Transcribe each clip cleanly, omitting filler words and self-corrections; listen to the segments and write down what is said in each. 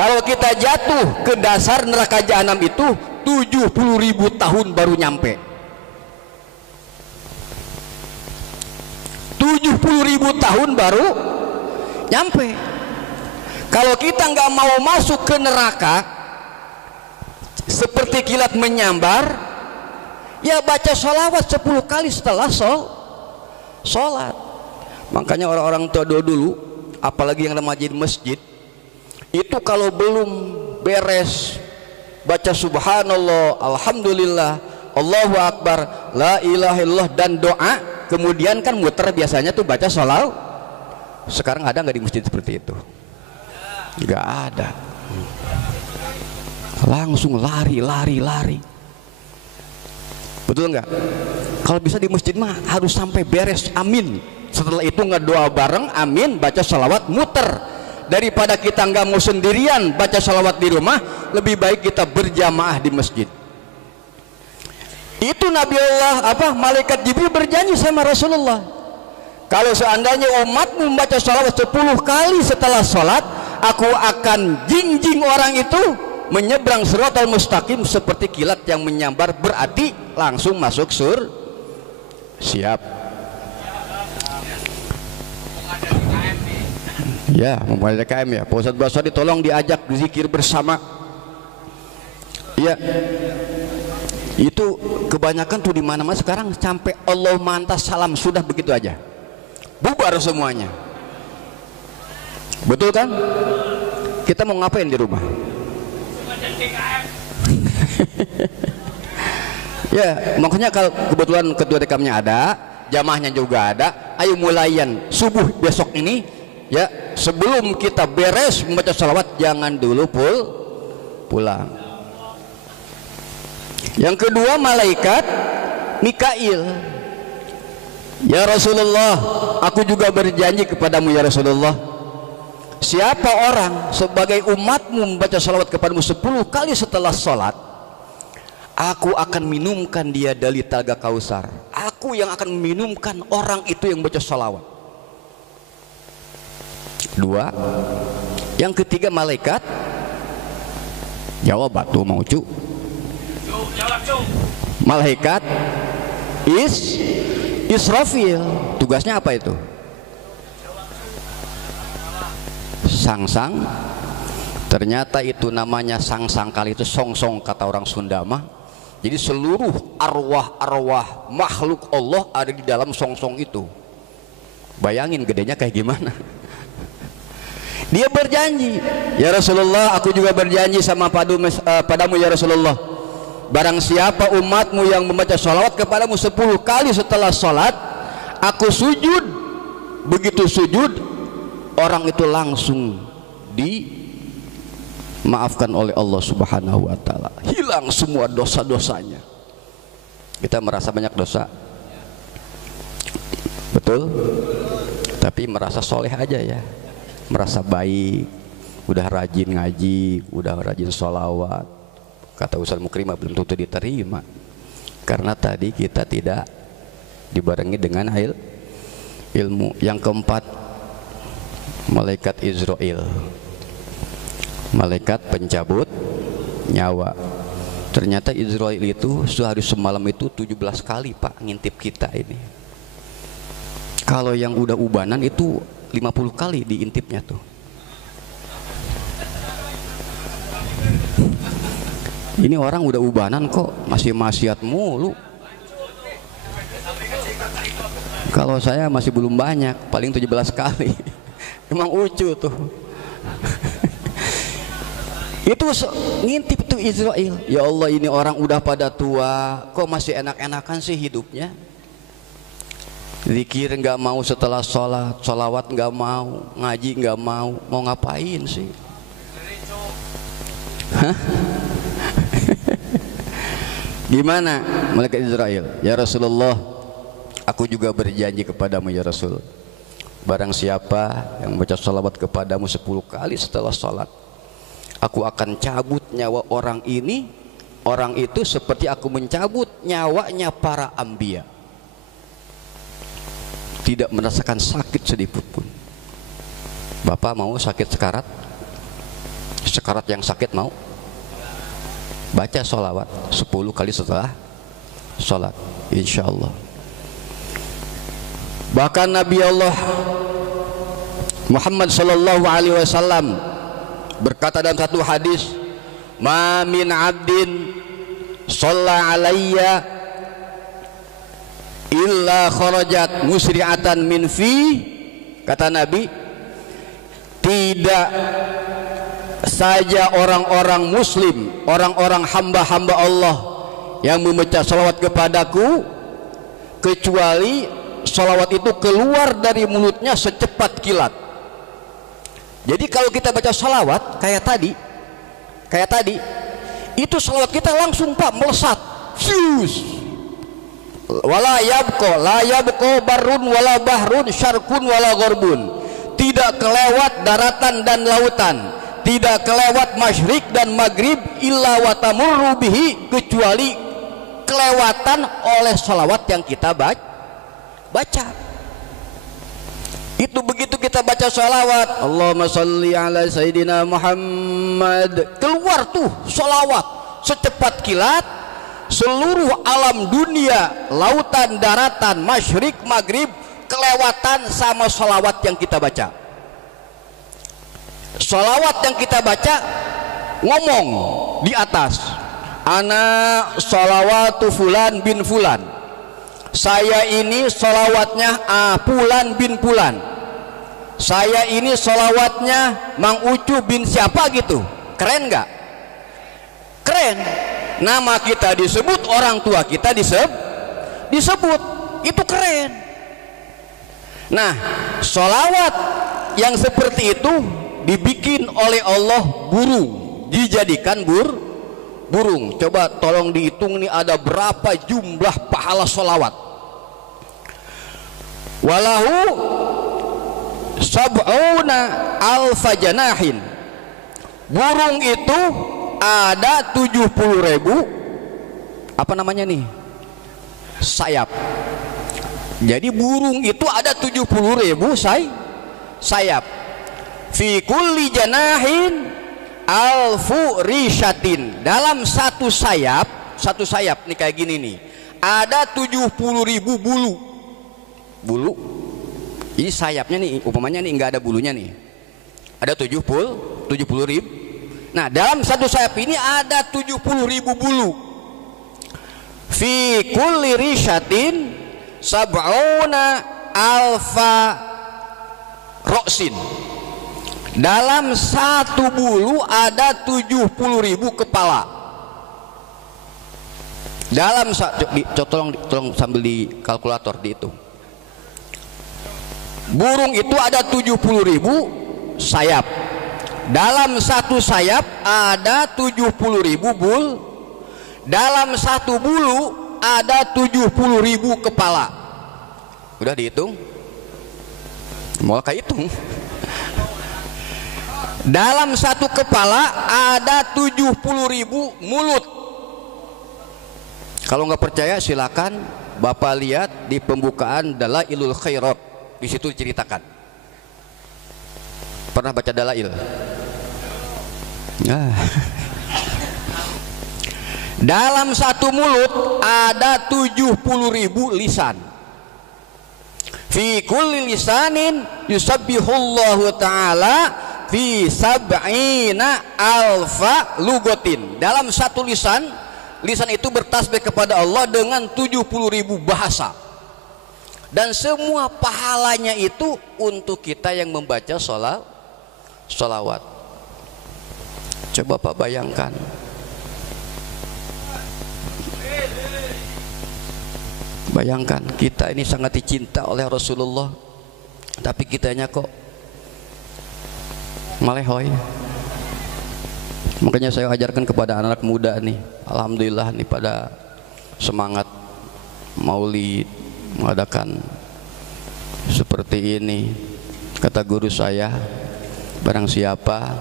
Kalau kita jatuh ke dasar neraka jahanam itu 70.000 tahun baru nyampe. 70.000 tahun baru nyampe. Kalau kita nggak mau masuk ke neraka seperti kilat menyambar, ya baca sholawat 10 kali setelah sholat. Makanya orang-orang tua dulu, apalagi yang remaja di masjid, itu kalau belum beres baca subhanallah, alhamdulillah, Allahu akbar, la ilaha illallah dan doa, kemudian kan muter biasanya tuh baca sholawat. Sekarang ada nggak di masjid seperti itu? Nggak ada. Langsung lari. Betul nggak? Kalau bisa di masjid mah harus sampai beres amin. Setelah itu ngedoa bareng amin, baca sholawat, muter. Daripada kita nggak mau sendirian baca sholawat di rumah, lebih baik kita berjamaah di masjid. Itu Nabi Allah malaikat Jibril berjanji sama Rasulullah, kalau seandainya umatmu membaca sholawat 10 kali setelah sholat, aku akan jinjing orang itu menyeberang Shiratal Mustaqim seperti kilat yang menyambar. Berarti langsung masuk surga. Siap ya, memulai KM ya Pak Ustadz Baswadi, tolong diajak zikir bersama ya. Itu kebanyakan tuh di mana-mana sekarang, sampai Allah mantas salam sudah begitu aja bubar semuanya. Betul kan? Kita mau ngapain di rumah? Ya, makanya kalau kebetulan ketua dekamnya ada, jamaahnya juga ada, ayo mulayan subuh besok ini ya, sebelum kita beres membaca sholawat jangan dulu pulang. Yang kedua, malaikat Mikail. Ya Rasulullah, aku juga berjanji kepadamu ya Rasulullah, siapa orang sebagai umatmu membaca sholawat kepadamu 10 kali setelah sholat, aku akan minumkan dia dari telaga Kausar. Aku yang akan minumkan orang itu yang baca sholawat. Dua. Yang ketiga, malaikat jawab batu mau cu. Malaikat Israfil. Tugasnya apa itu? Sangsang. Ternyata itu namanya sangsang kali itu songsong kata orang Sunda mah. Jadi seluruh arwah-arwah makhluk Allah ada di dalam songsong itu. Bayangin gedenya kayak gimana. Dia berjanji, ya Rasulullah, aku juga berjanji sama padamu ya Rasulullah, barang siapa umatmu yang membaca sholawat kepadamu 10 kali setelah sholat, aku sujud. Begitu sujud, orang itu langsung dimaafkan oleh Allah Subhanahu wa ta'ala, hilang semua dosa-dosanya. Kita merasa banyak dosa, betul, tapi merasa soleh aja ya, merasa baik, udah rajin ngaji, udah rajin sholawat. Kata Ustaz Mukrimah belum tentu diterima, karena tadi kita tidak dibarengi dengan ilmu. Yang keempat, malaikat Israel, malaikat pencabut nyawa. Ternyata Israel itu sehari semalam itu 17 kali Pak ngintip kita ini. Kalau yang udah ubanan itu 50 kali diintipnya tuh. Ini orang udah ubanan kok masih maksiat mulu. Kalau saya masih belum banyak, paling 17 kali. Emang ucu tuh. Itu ngintip tuh Israel. Ya Allah, ini orang udah pada tua, kok masih enak-enakan sih hidupnya. Zikir nggak mau setelah sholat, sholawat nggak mau, ngaji nggak mau ngapain sih? Hah? Gimana malaikat Israel? Ya Rasulullah, aku juga berjanji kepadamu ya Rasul, barang siapa yang membaca sholawat kepadamu 10 kali setelah sholat, aku akan cabut nyawa orang ini, orang itu seperti aku mencabut nyawanya para anbiya. Tidak merasakan sakit sedikit pun. Bapak mau sakit sekarat? Sekarat yang sakit mau baca sholawat 10 kali setelah sholat, insya Allah. Bahkan Nabi Allah Muhammad sallallahu alaihi wasallam berkata dalam satu hadis, ma min abdin shalla alayya illa kharajat musri'atan min fi, kata Nabi, tidak saja orang-orang muslim, orang-orang hamba-hamba Allah yang membaca salawat kepadaku, kecuali salawat itu keluar dari mulutnya secepat kilat. Jadi kalau kita baca salawat kayak tadi itu salawat kita langsung Pak melesat, fius, wala yabqa, la yabqa barrun wala bahrun syarkun wala gharbun, tidak kelewat daratan dan lautan, tidak kelewat masyrik dan maghrib, illa wa tamurru bihi, kecuali kelewatan oleh salawat yang kita baca. Itu begitu kita baca salawat, Allahumma salli ala Sayyidina Muhammad, keluar tuh salawat secepat kilat, seluruh alam dunia, lautan, daratan, masyrik, maghrib, kelewatan sama salawat yang kita baca. Salawat yang kita baca ngomong di atas, ana salawatu fulan bin fulan, saya ini salawatnya Fulan bin Fulan, saya ini salawatnya Mang Ucu bin siapa gitu. Keren nggak? Keren. Nama kita disebut, orang tua kita disebut, itu keren. Nah, salawat yang seperti itu dibikin oleh Allah burung, dijadikan burung. Coba tolong dihitung nih, ada berapa jumlah pahala sholawat. Walahu sab'una alfa janahin, burung itu ada 70.000 apa namanya nih, sayap. Jadi burung itu ada 70.000 sayap. Fi kulli janahin alfu rishatin, dalam satu sayap nih kayak gini nih, ada 70.000 bulu. Ini sayapnya nih, umpamanya nih nggak ada bulunya nih, ada 70.000. Nah, dalam satu sayap ini ada 70.000 bulu. Fi kulli rishatin sab'una alfa roksin, dalam satu bulu ada 70.000 kepala. Dalam tolong sambil di kalkulator dihitung. Burung itu ada 70.000 sayap. Dalam satu sayap ada 70.000 bul. Dalam satu bulu ada 70.000 kepala. Udah dihitung? Mau hitung? Dalam satu kepala ada 70.000 mulut. Kalau nggak percaya silakan Bapak lihat di pembukaan Dalailul Khairat, di situ diceritakan. Pernah baca Dalail? Nah. Dalam satu mulut ada 70.000 lisan. Fi kulli lisanin yusabbihullahu ta'ala fi sab'ina alfa lugotin. Dalam satu lisan itu bertasbih kepada Allah dengan 70.000 bahasa. Dan semua pahalanya itu untuk kita yang membaca sholawat. Coba Pak bayangkan, kita ini sangat dicinta oleh Rasulullah, tapi kitanya kok malehoy. Makanya saya ajarkan kepada anak-anak muda nih, alhamdulillah nih pada semangat maulid, mengadakan seperti ini. Kata guru saya, barang siapa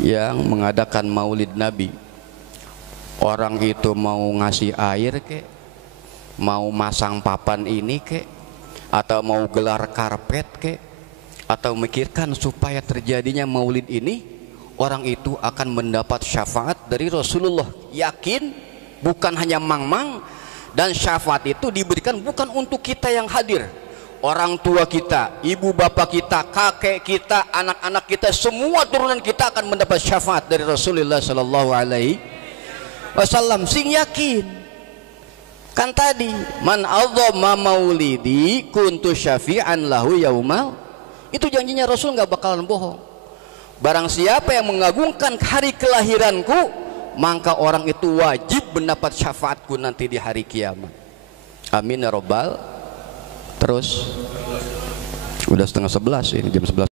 yang mengadakan maulid Nabi, orang itu mau ngasih air kek, mau masang papan ini kek, atau mau gelar karpet kek, atau memikirkan supaya terjadinya maulid ini, orang itu akan mendapat syafaat dari Rasulullah. Yakin, bukan hanya mang-mang. Dan syafaat itu diberikan bukan untuk kita yang hadir, orang tua kita, ibu bapak kita, kakek kita, anak-anak kita, semua turunan kita akan mendapat syafaat dari Rasulullah Sallallahu Alaihi Wasallam. Sing yakin kan tadi, man adzama maulidi kuntu syafi'an lahu yaumal, itu janjinya Rasul, nggak bakalan bohong. Barang siapa yang mengagungkan hari kelahiranku, maka orang itu wajib mendapat syafaatku nanti di hari kiamat. Amin ya robbal. Terus udah 10:30 ini, jam 11